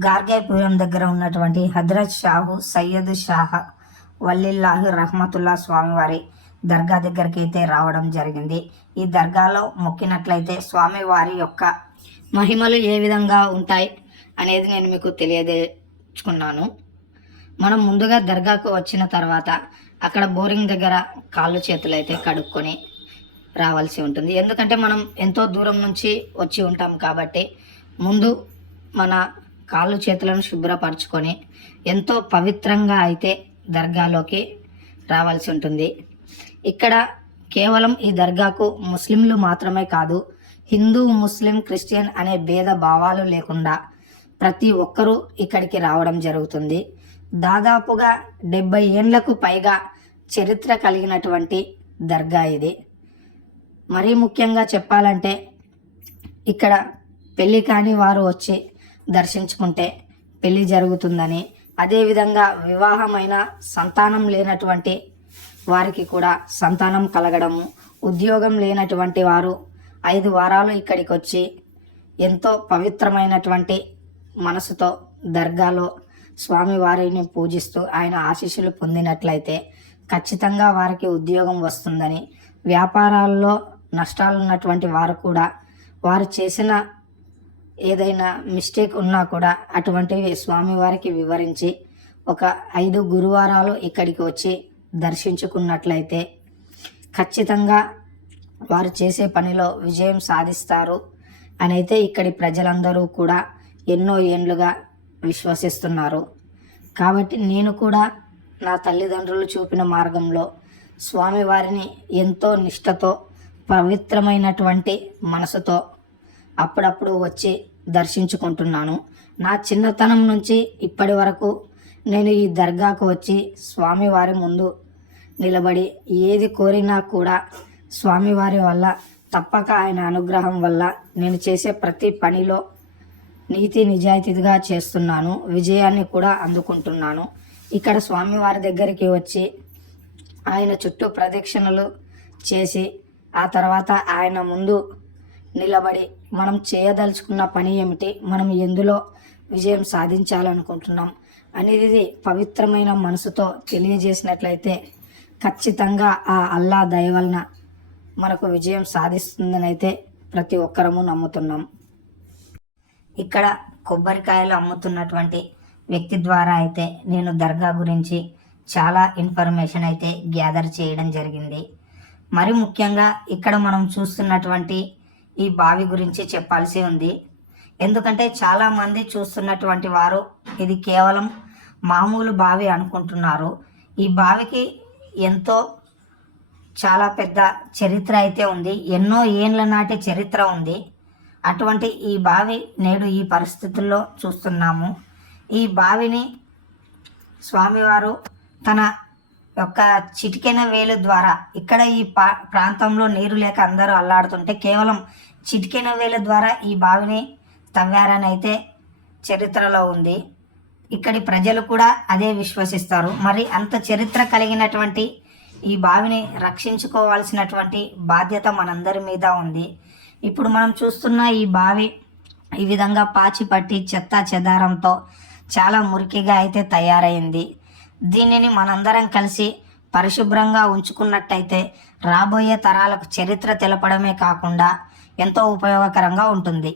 గార్గాయపురం దగ్గర ఉన్నటువంటి హజరత్ షాహు సయ్యద్ షాహ వల్లిల్లాహి రహమతుల్లా స్వామివారి దర్గా దగ్గరికి అయితే రావడం జరిగింది. ఈ దర్గాలో మొక్కినట్లయితే స్వామివారి యొక్క మహిమలు ఏ విధంగా ఉంటాయి అనేది నేను మీకు తెలియదేచుకున్నాను మనం ముందుగా దర్గాకు వచ్చిన తర్వాత అక్కడ బోరింగ్ దగ్గర కాళ్ళు చేతులు అయితే కడుక్కొని రావాల్సి ఉంటుంది. ఎందుకంటే మనం ఎంతో దూరం నుంచి వచ్చి ఉంటాం కాబట్టి ముందు మన కాళ్ళు చేతులను శుభ్రపరచుకొని ఎంతో పవిత్రంగా అయితే దర్గాలోకి రావాల్సి ఉంటుంది. ఇక్కడ కేవలం ఈ దర్గాకు ముస్లింలు మాత్రమే కాదు హిందూ ముస్లిం క్రిస్టియన్ అనే భేద భావాలు లేకుండా ప్రతి ఒక్కరూ ఇక్కడికి రావడం జరుగుతుంది. దాదాపుగా డెబ్బై ఏండ్లకు పైగా చరిత్ర కలిగినటువంటి దర్గా ఇది. మరీ ముఖ్యంగా చెప్పాలంటే ఇక్కడ పెళ్ళి కాని వారు వచ్చి దర్శించుకుంటే పెళ్ళి జరుగుతుందని. అదేవిధంగా వివాహమైన సంతానం లేనటువంటి వారికి కూడా సంతానం కలగడము ఉద్యోగం లేనటువంటి వారు ఐదు వారాలు ఇక్కడికి వచ్చి ఎంతో పవిత్రమైనటువంటి మనసుతో దర్గాలో స్వామివారిని పూజిస్తూ ఆయన ఆశీస్సులు పొందినట్లయితే ఖచ్చితంగా వారికి ఉద్యోగం వస్తుందని. వ్యాపారాల్లో నష్టాలు ఉన్నటువంటి వారు కూడా వారు చేసిన ఏదైనా మిస్టేక్ ఉన్నా కూడా అటువంటివి స్వామివారికి వివరించి ఒక ఐదు గురువారాలు ఇక్కడికి వచ్చి దర్శించుకున్నట్లయితే ఖచ్చితంగా వారు చేసే పనిలో విజయం సాధిస్తారు అని అయితే ఇక్కడి ప్రజలందరూ కూడా ఎన్నో ఏండ్లుగా విశ్వసిస్తున్నారు. కాబట్టి నేను కూడా నా తల్లిదండ్రులు చూపిన మార్గంలో స్వామివారిని ఎంతో నిష్టతో పవిత్రమైనటువంటి మనసుతో అప్పుడప్పుడు వచ్చి దర్శించుకుంటున్నాను. నా చిన్నతనం నుంచి ఇప్పటి వరకు నేను ఈ దర్గాకు వచ్చి స్వామివారి ముందు నిలబడి ఏది కోరినా కూడా స్వామివారి వల్ల తప్పక ఆయన అనుగ్రహం వల్ల నేను చేసే ప్రతి పనిలో నీతి నిజాయితీగా చేస్తున్నాను. విజయాన్ని కూడా అందుకుంటున్నాను. ఇక్కడ స్వామివారి దగ్గరికి వచ్చి ఆయన చుట్టూ ప్రదక్షిణలు చేసి ఆ తర్వాత ఆయన ముందు నిలబడి మనం చేయదలుచుకున్న పని ఏమిటి? మనం ఎందులో విజయం సాధించాలనుకుంటున్నాం? అనేది పవిత్రమైన మనసుతో తెలియజేసినట్లయితే ఖచ్చితంగా ఆ అల్లా దయ వలన మనకు విజయం సాధిస్తుందని అయితే ప్రతి ఒక్కరము నమ్ముతున్నాం. ఇక్కడ కొబ్బరికాయలు అమ్ముతున్నటువంటి వ్యక్తి ద్వారా అయితే నేను దర్గా గురించి చాలా ఇన్ఫర్మేషన్ అయితే గ్యాదర్ చేయడం జరిగింది. మరి ముఖ్యంగా ఇక్కడ మనం చూస్తున్నటువంటి ఈ బావి గురించి చెప్పాల్సి ఉంది. ఎందుకంటే చాలామంది చూస్తున్నటువంటి వారు ఇది కేవలం మామూలు బావి అనుకుంటున్నారు. ఈ బావికి ఎంతో చాలా పెద్ద చరిత్ర అయితే ఉంది. ఎన్నో ఏండ్ల నాటి చరిత్ర ఉంది. అటువంటి ఈ బావి నేడు ఈ పరిస్థితుల్లో చూస్తున్నాము. ఈ బావిని స్వామివారు తన యొక్క చిటికెన వేలు ద్వారా ఇక్కడ ఈ పా ప్రాంతంలో నీరు లేక అందరూ అల్లాడుతుంటే కేవలం చిటికెన వేలు ద్వారా ఈ బావిని తవ్వారని అయితే చరిత్రలో ఉంది. ఇక్కడి ప్రజలు కూడా అదే విశ్వసిస్తారు. మరి అంత చరిత్ర కలిగినటువంటి ఈ బావిని రక్షించుకోవాల్సినటువంటి బాధ్యత మనందరి మీద ఉంది. ఇప్పుడు మనం చూస్తున్న ఈ బావి ఈ విధంగా పాచి పట్టి చెత్త చెదారంతో చాలా మురికిగా అయితే తయారైంది. దీనిని మనందరం కలిసి పరిశుభ్రంగా ఉంచుకున్నట్టయితే రాబోయే తరాలకు చరిత్ర తెలపడమే కాకుండా ఎంతో ఉపయోగకరంగా ఉంటుంది.